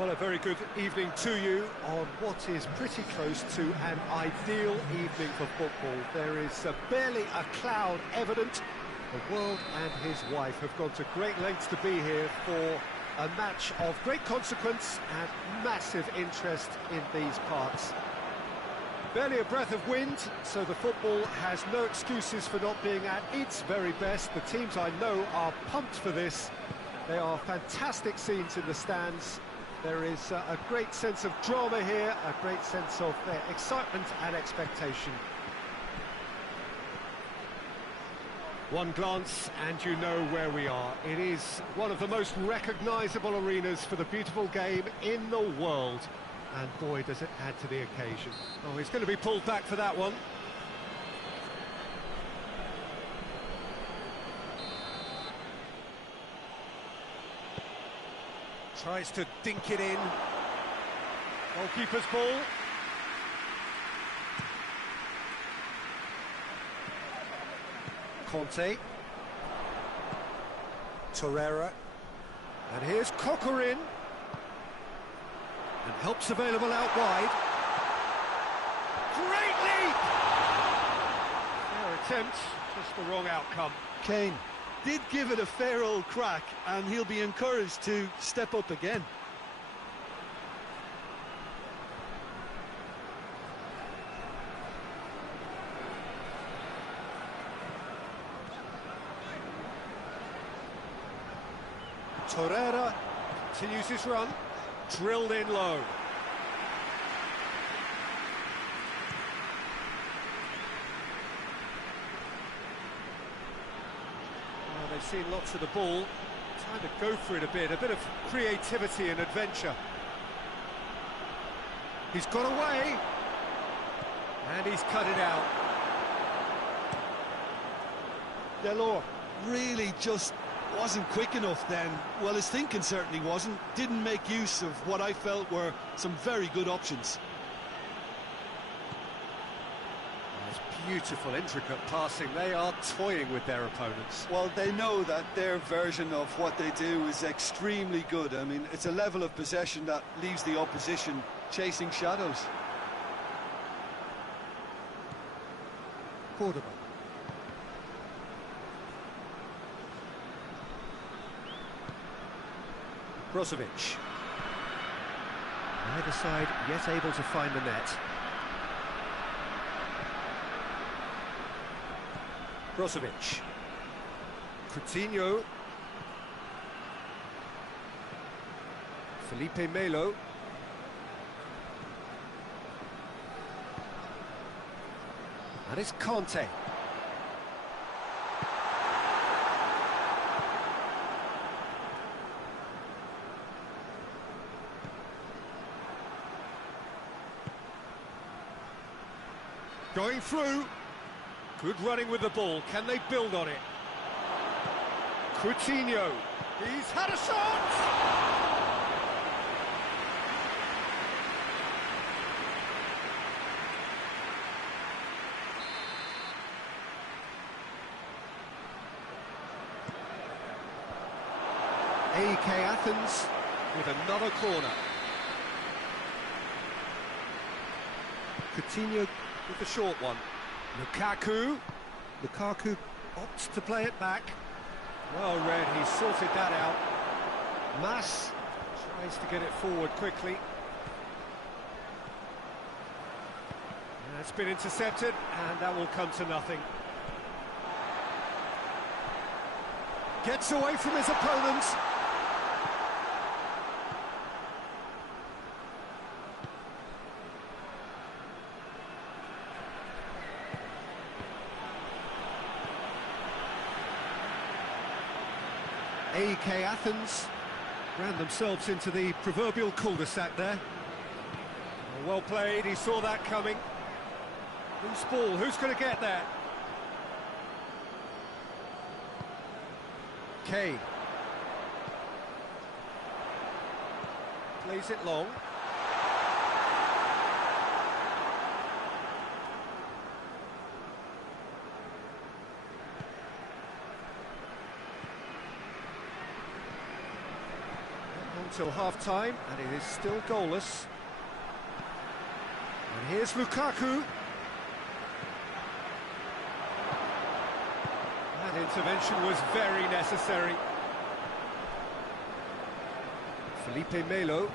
Well, a very good evening to you on what is pretty close to an ideal evening for football. There is barely a cloud evident. The world and his wife have gone to great lengths to be here for a match of great consequence and massive interest in these parts. Barely a breath of wind, so the football has no excuses for not being at its very best. The teams I know are pumped for this. They are fantastic scenes in the stands. There is a great sense of drama here, a great sense of excitement and expectation. One glance and you know where we are. It is one of the most recognisable arenas for the beautiful game in the world. And boy, does it add to the occasion. Oh, he's going to be pulled back for that one. Tries to dink it in. Goalkeeper's ball. Conte. Torreira. And here's Coquelin. And help's available out wide. Great leap! Fair attempt, just the wrong outcome. Kane did give it a fair old crack, and he'll be encouraged to step up again. Torreira continues his run. Drilled in low. Oh, they've seen lots of the ball. Time to go for it a bit of creativity and adventure. He's got away. And he's cut it out. Delors really just wasn't quick enough then. Well, his thinking certainly wasn't. Didn't make use of what I felt were some very good options. It's beautiful, intricate passing. They are toying with their opponents. Well, they know that their version of what they do is extremely good. I mean, it's a level of possession that leaves the opposition chasing shadows. Cordoba. Brozovic. Neither side yet able to find the net. Brozovic. Coutinho. Felipe Melo. And it's Conte. Going through. Good running with the ball. Can they build on it? Coutinho. He's had a shot! AEK Athens with another corner. Coutinho with the short one. Lukaku opts to play it back. Well read, he sorted that out. Mas tries to get it forward quickly. That's been intercepted, and that will come to nothing. Gets away from his opponent. AEK Athens ran themselves into the proverbial cul-de-sac there. Well played, he saw that coming. Loose ball, who's going to get there? Kane. Plays it long. until half-time, and it is still goalless. And here's Lukaku. That intervention was very necessary. Felipe Melo.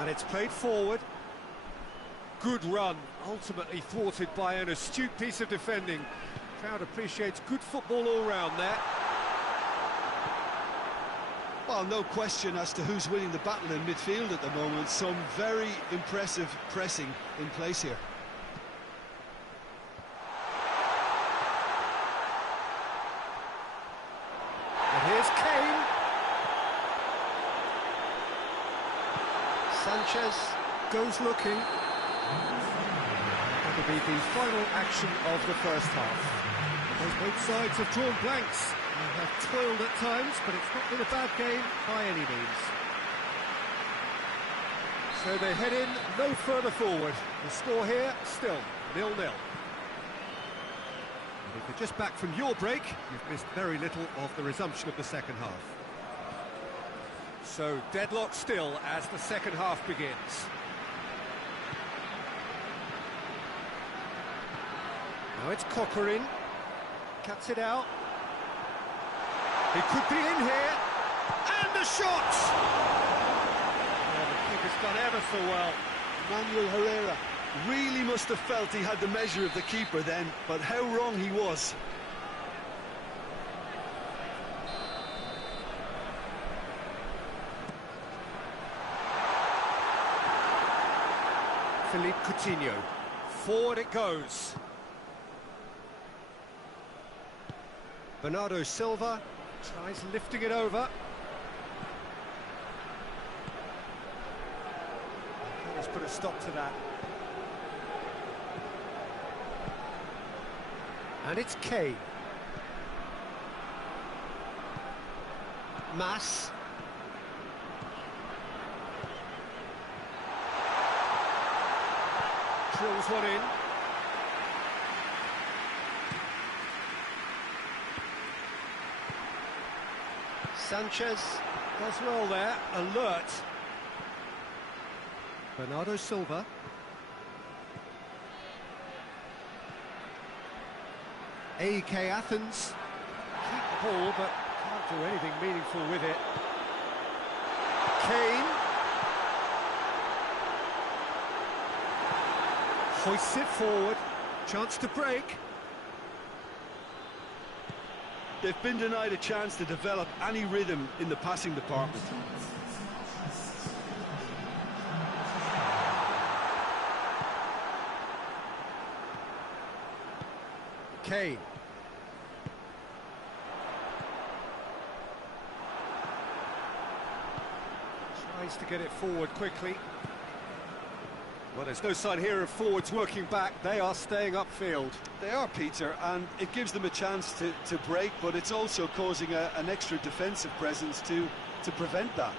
And it's played forward. Good run, ultimately thwarted by an astute piece of defending. Crowd appreciates good football all round there. Well, no question as to who's winning the battle in midfield at the moment. Some very impressive pressing in place here. And here's Kane. Sanchez goes looking. That will be the final action of the first half. As both sides have drawn blanks. They have toiled at times, but it's not been a bad game by any means. So they head in no further forward. The score here, still 0-0. If you're just back from your break, you've missed very little of the resumption of the second half. So deadlock still as the second half begins. Now it's Coquelin. Cuts it out. He could be in here, and the shot! Oh, the keeper's done ever so well. Manuel Herrera really must have felt he had the measure of the keeper then, but how wrong he was. Philippe Coutinho. Forward it goes. Bernardo Silva tries lifting it over. Let's put a stop to that. And it's Kane. Mas. Drills one in. Sanchez does well there, alert. Bernardo Silva. AEK Athens. Keep the ball, but can't do anything meaningful with it. Kane. Hoists it forward. Chance to break. They've been denied a chance to develop any rhythm in the passing department. Kane. Tries to get it forward quickly. Well, there's no sign here of forwards working back. They are staying upfield. They are, Peter, and it gives them a chance to break, but it's also causing an extra defensive presence to prevent that.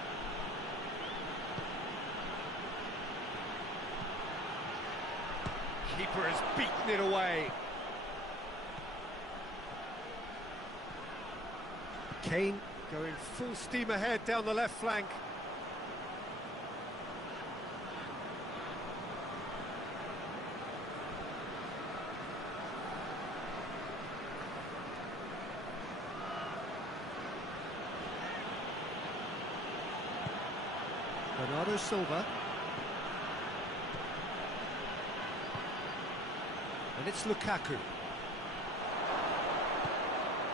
Keeper has beaten it away. Kane going full steam ahead down the left flank. Bernardo Silva. And it's Lukaku.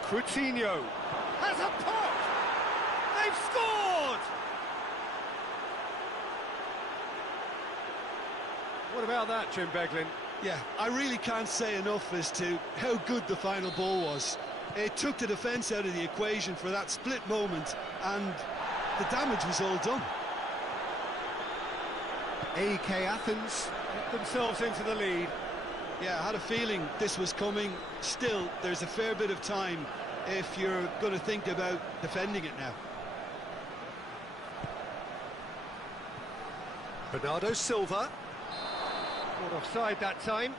Coutinho has a pop! They've scored! What about that, Jim Beglin? Yeah, I really can't say enough as to how good the final ball was. It took the defence out of the equation for that split moment, and the damage was all done. AEK Athens get themselves into the lead. Yeah, I had a feeling this was coming. Still, there's a fair bit of time if you're going to think about defending it now. Bernardo Silva. Caught offside that time.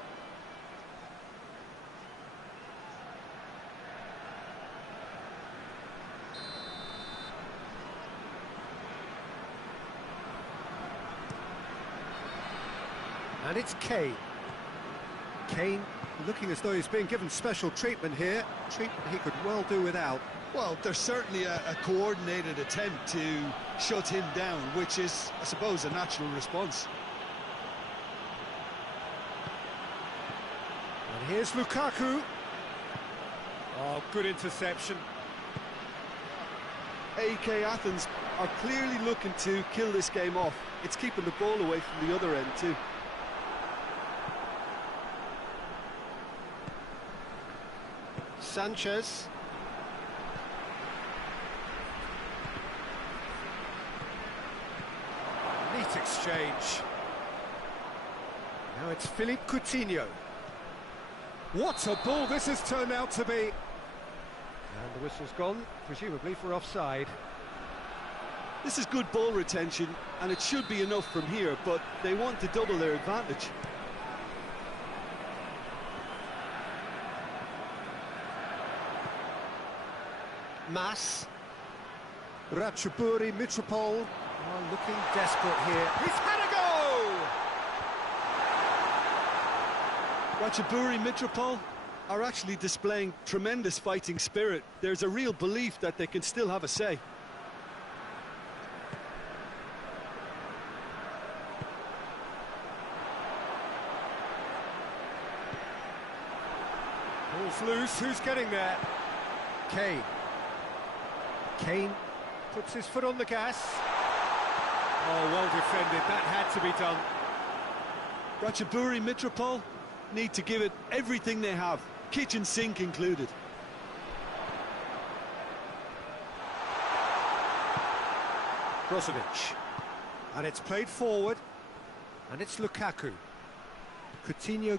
And it's Kane. Kane looking as though he's being given special treatment here. Treatment he could well do without. Well, there's certainly a coordinated attempt to shut him down, which is, I suppose, a natural response. And here's Lukaku. Oh, good interception. AK Athens are clearly looking to kill this game off. It's keeping the ball away from the other end too. Sanchez. Neat exchange. Now it's Philippe Coutinho. What a ball this has turned out to be. And the whistle's gone, presumably for offside. This is good ball retention, and it should be enough from here, but they want to double their advantage. Mas. Ratchaburi Mitropol are looking desperate here. He's had a go! Ratchaburi Mitropol are actually displaying tremendous fighting spirit. There's a real belief that they can still have a say. Ball's loose, who's getting there? Kane. Kane puts his foot on the gas. Oh, well defended, that had to be done. Ratchaburi Mitropol need to give it everything they have, kitchen sink included. Brozovic. And it's played forward. And it's Lukaku. Coutinho,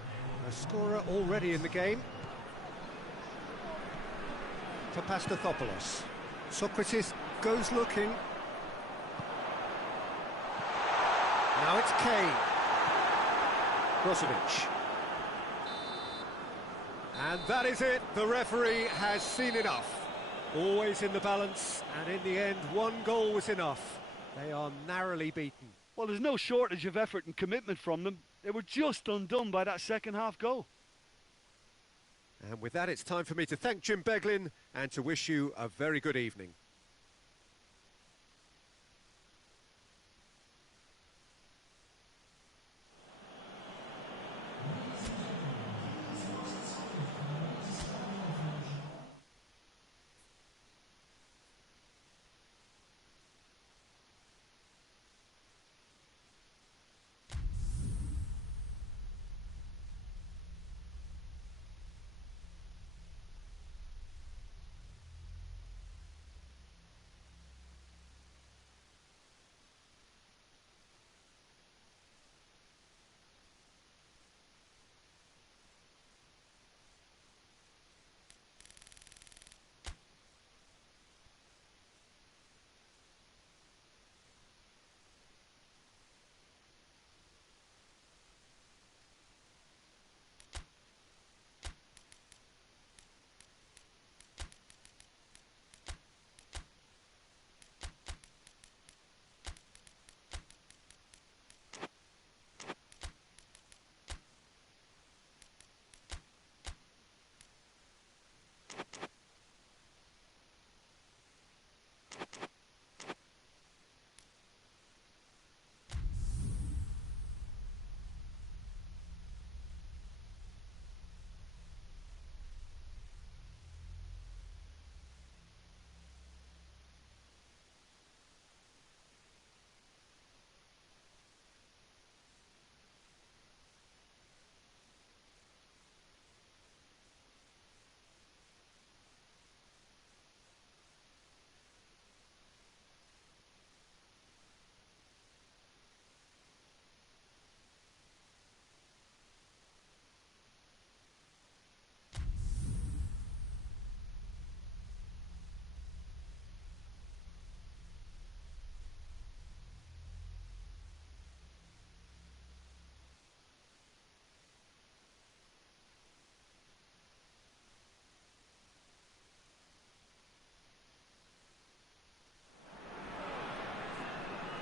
a scorer already in the game. For Pastathopoulos. Socrates goes looking. Now it's Kane. Brozovic. And that is it. The referee has seen enough. Always in the balance, and in the end, one goal was enough. They are narrowly beaten. Well, there's no shortage of effort and commitment from them. They were just undone by that second half goal. And with that, it's time for me to thank Jim Beglin and to wish you a very good evening.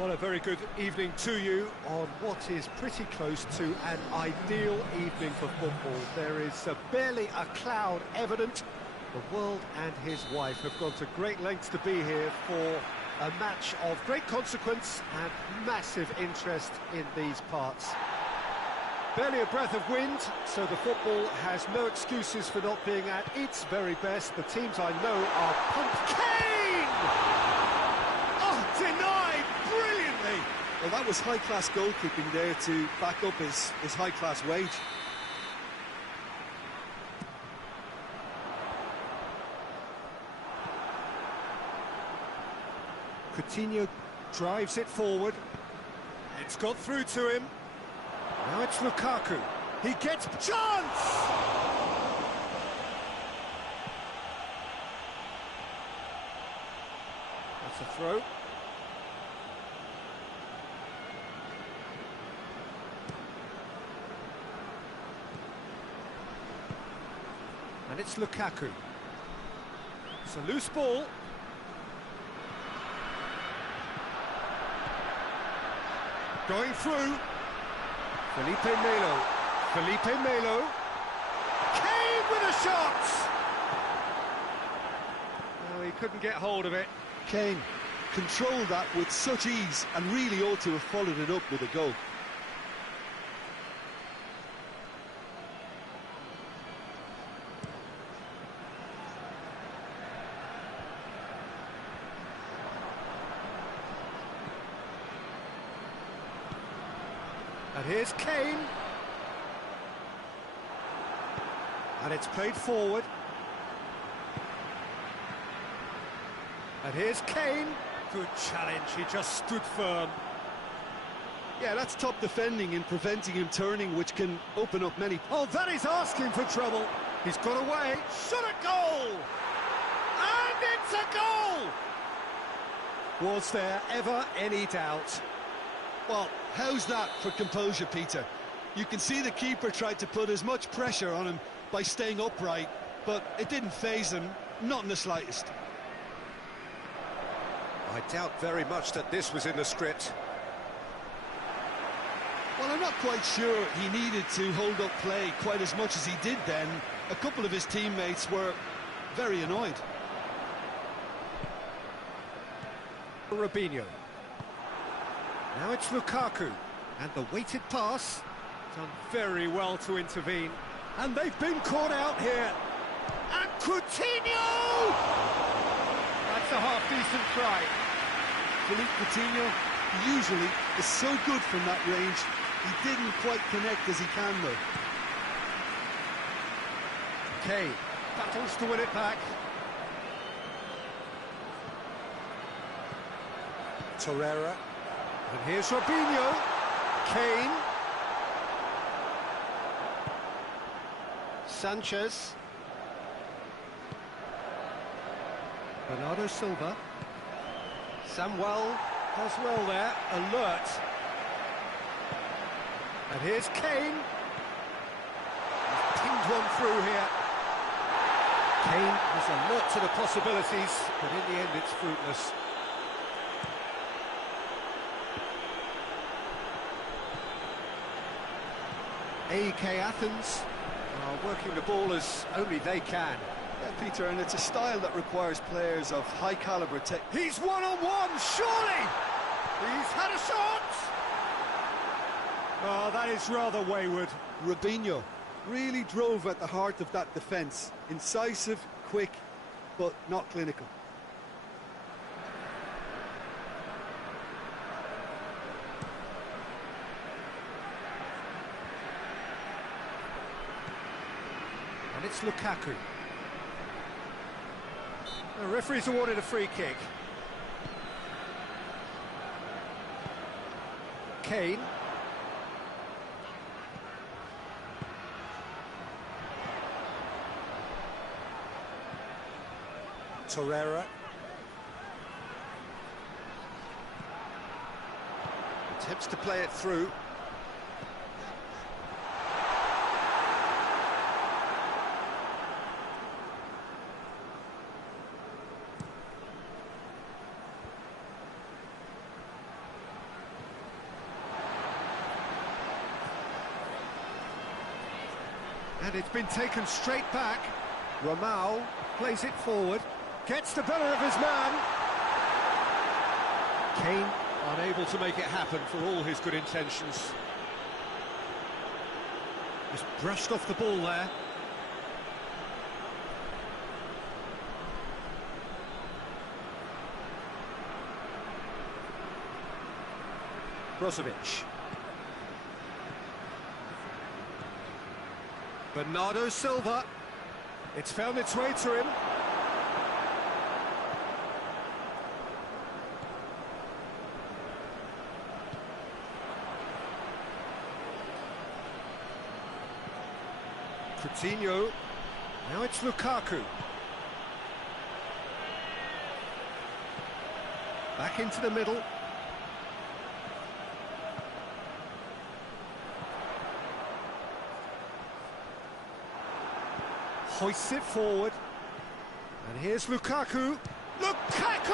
Well, a very good evening to you on what is pretty close to an ideal evening for football. There is barely a cloud evident. The world and his wife have gone to great lengths to be here for a match of great consequence and massive interest in these parts. Barely a breath of wind, so the football has no excuses for not being at its very best. The teams I know are pumped. Kane! Oh, denied brilliantly! Well, that was high-class goalkeeping there to back up his high-class wage. Coutinho drives it forward. It's got through to him. Now it's Lukaku. He gets chance! That's a throw. And it's Lukaku. It's a loose ball. Going through. Felipe Melo. Kane with a shot! Well, he couldn't get hold of it. Kane controlled that with such ease and really ought to have followed it up with a goal. And here's Kane. And it's played forward. And here's Kane. Good challenge, he just stood firm. Yeah, that's top defending and preventing him turning, which can open up many... Oh, that is asking for trouble. He's got away. Shot a goal! And it's a goal! Was there ever any doubt? Well, how's that for composure, Peter? You can see the keeper tried to put as much pressure on him by staying upright, but it didn't faze him, not in the slightest. I doubt very much that this was in the script. Well, I'm not quite sure he needed to hold up play quite as much as he did then. A couple of his teammates were very annoyed. Robinho. Now it's Lukaku, and the weighted pass, done very well to intervene, and they've been caught out here, and Coutinho! That's a half-decent try. Philippe Coutinho usually is so good from that range, he didn't quite connect as he can though. Kane battles to win it back. Torreira. And here's Robinho. Kane. Sanchez. Bernardo Silva. Samuel does well there. Alert. And here's Kane. He's pinged one through here. Kane is alert to the possibilities, but in the end it's fruitless. AEK Athens are working the ball as only they can. Yeah, Peter, and it's a style that requires players of high caliber He's one-on-one, surely! He's had a shot! Oh, that is rather wayward. Robinho really drove at the heart of that defence. Incisive, quick, but not clinical. And it's Lukaku. The referee's awarded a free kick. Kane. Torreira. Attempts to play it through. And it's been taken straight back. Ramau plays it forward, gets the better of his man. Kane unable to make it happen for all his good intentions. Just brushed off the ball there. Brozovic. Bernardo Silva. It's found its way to him. Coutinho. Now it's Lukaku. Back into the middle. Hoists it forward. And here's Lukaku. Lukaku!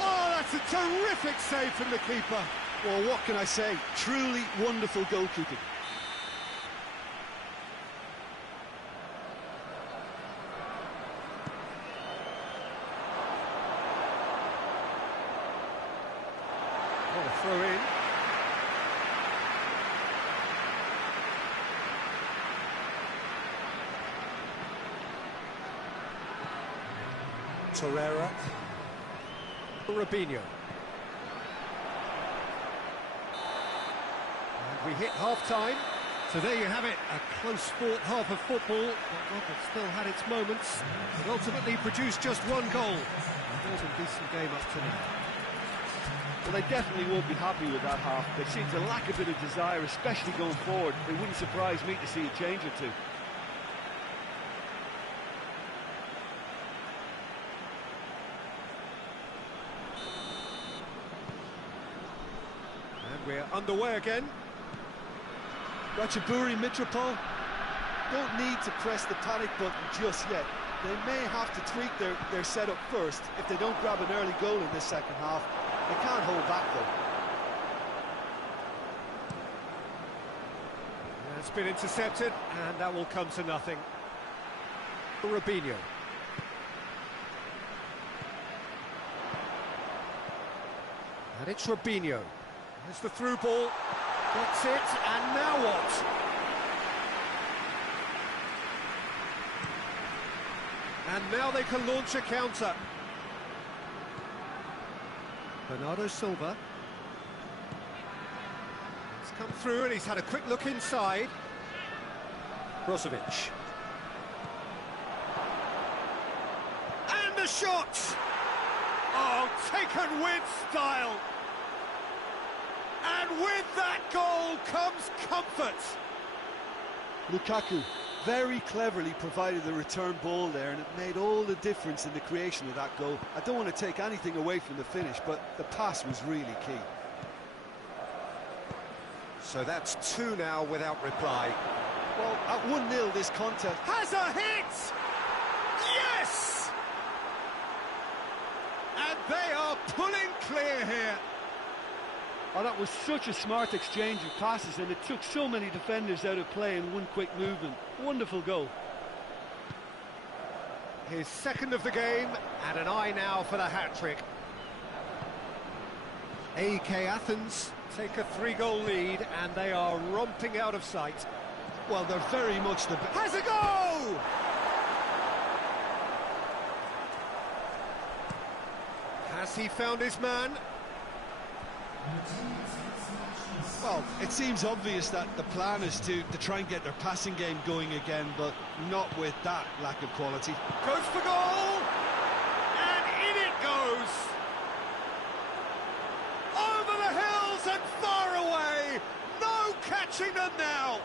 Oh, that's a terrific save from the keeper. Well, what can I say? Truly wonderful goalkeeping. What a throw in. Torreira. Robinho. And we hit half-time. So there you have it, a close-fought half of football. But still had its moments, but ultimately produced just one goal. It was a decent game up to now. Well, they definitely won't be happy with that half. They seem to lack a bit of desire, especially going forward. It wouldn't surprise me to see a change or two. We're underway again. Ratchaburi Mitropol don't need to press the panic button just yet. They may have to tweak their setup first if they don't grab an early goal in this second half. They can't hold back though. It's been intercepted and that will come to nothing. Robinho. And it's Robinho. There's the through ball, that's it, and now what? And now they can launch a counter. Bernardo Silva. He's come through and he's had a quick look inside. Brozovic. And the shot! Oh, taken with style! And with that goal comes comfort. Lukaku very cleverly provided the return ball there, and it made all the difference in the creation of that goal. I don't want to take anything away from the finish, but the pass was really key. So that's 2 now without reply. Well, at 1-0 this contest has a hit! Yes! And they are pulling clear here. Oh, that was such a smart exchange of passes, and it took so many defenders out of play in one quick movement. Wonderful goal. His second of the game, and an eye now for the hat-trick. AEK Athens take a 3-goal lead, and they are romping out of sight. Well, they're very much the... Has a go! Has he found his man? Well, it seems obvious that the plan is to try and get their passing game going again, but not with that lack of quality. Goes for goal! And in it goes! Over the hills and far away! No catching them now!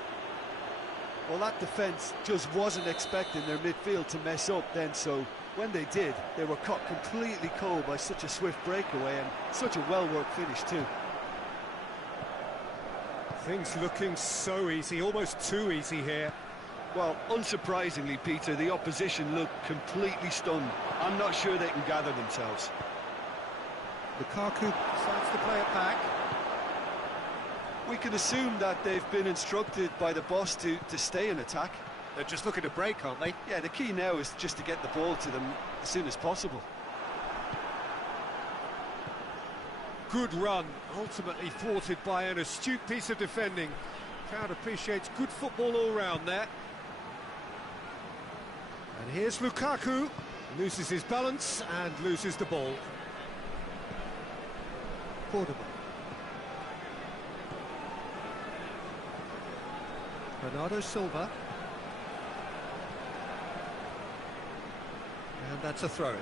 Well, that defence just wasn't expecting their midfield to mess up then, so when they did, they were caught completely cold by such a swift breakaway and such a well-worked finish too. Things looking so easy, almost too easy here. Well, unsurprisingly, Peter, the opposition looked completely stunned. I'm not sure they can gather themselves. Lukaku decides to play it back. We can assume that they've been instructed by the boss to stay in attack. They're just looking to break, aren't they? Yeah, the key now is just to get the ball to them as soon as possible. Good run, ultimately thwarted by an astute piece of defending. Crowd appreciates good football all round there. And here's Lukaku, loses his balance and loses the ball. Portable. Bernardo Silva. And that's a throw-in.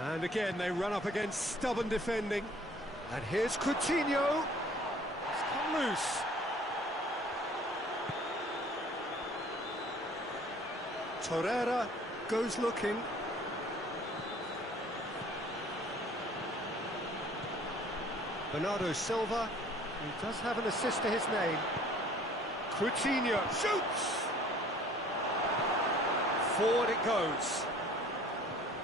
And again, they run up against stubborn defending. And here's Coutinho. It's come loose. Torreira goes looking. Bernardo Silva, he does have an assist to his name. Coutinho shoots! Forward it goes.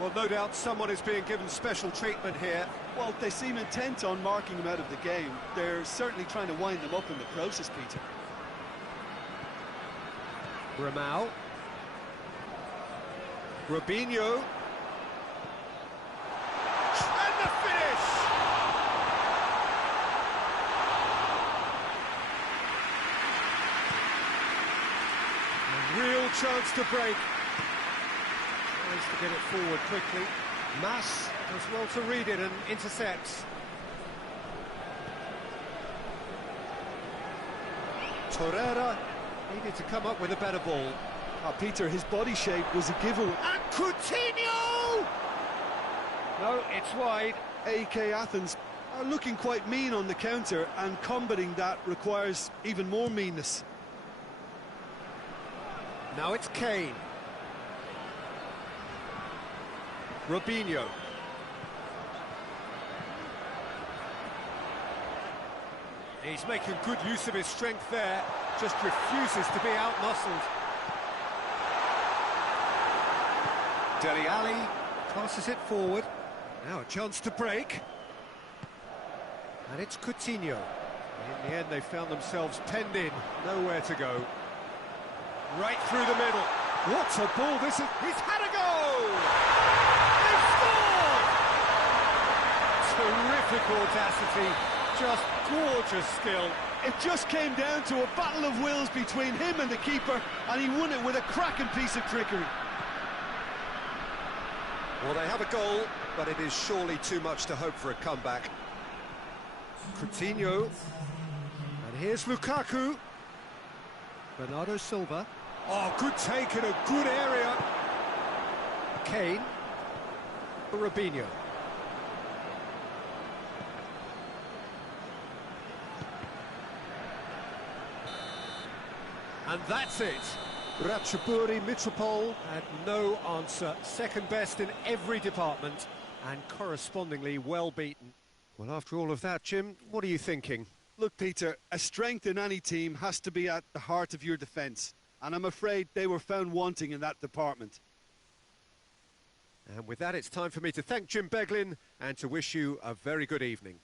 Well, no doubt someone is being given special treatment here. Well, they seem intent on marking him out of the game. They're certainly trying to wind them up in the process, Peter. Ramau. Robinho. And the finish! A real chance to break. Tries to get it forward quickly. Mas does well to read it and intercepts. Torreira needed to come up with a better ball. Peter, his body shape was a giveaway. And Coutinho! No, it's wide. AK Athens are looking quite mean on the counter, and combating that requires even more meanness. Now it's Kane. Robinho. He's making good use of his strength there, just refuses to be out-muscled. Dele Alli passes it forward. Now a chance to break. And it's Coutinho. In the end, they found themselves penned in, nowhere to go. Right through the middle. What a ball this is! He's had a go! They've scored! Terrific audacity, just gorgeous skill. It just came down to a battle of wills between him and the keeper, and he won it with a cracking piece of trickery. Well, they have a goal, but it is surely too much to hope for a comeback. Coutinho. And here's Lukaku. Bernardo Silva. Oh, good take in a good area. Kane. Robinho. And that's it. Ratchaburi Mitropole had no answer. Second best in every department and correspondingly well beaten. Well, after all of that, Jim, what are you thinking? Look, Peter, a strength in any team has to be at the heart of your defence, and I'm afraid they were found wanting in that department. And with that, it's time for me to thank Jim Beglin and to wish you a very good evening.